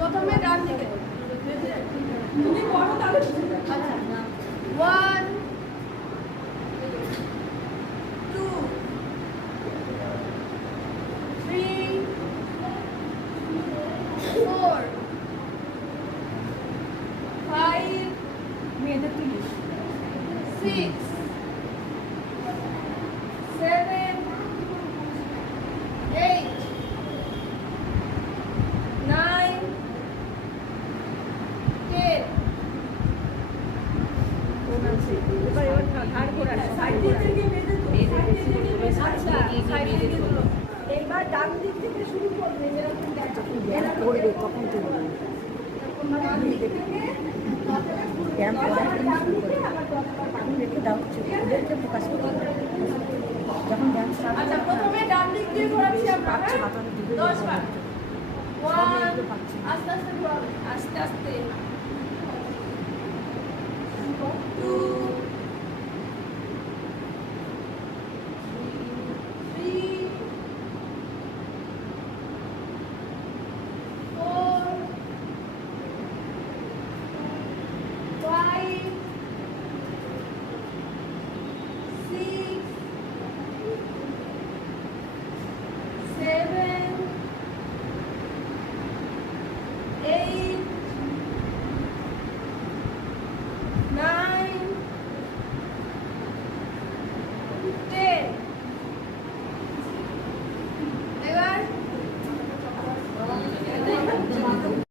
প্রথমে ডান দিকে তুমি পড়ো তাহলে আচ্ছা 1 2 3 4 5 মেয়েদের 6 7 8 9 10 এইবার ডান দিক থেকে শুরু করবে যেরকম করবে তখন আচ্ছা প্রথমে ডান দিক দিয়ে ঘোরাচ্ছি আমরা 10 বার 1 আস্তে আস্তে ঘোরাবে আস্তে আস্তে 2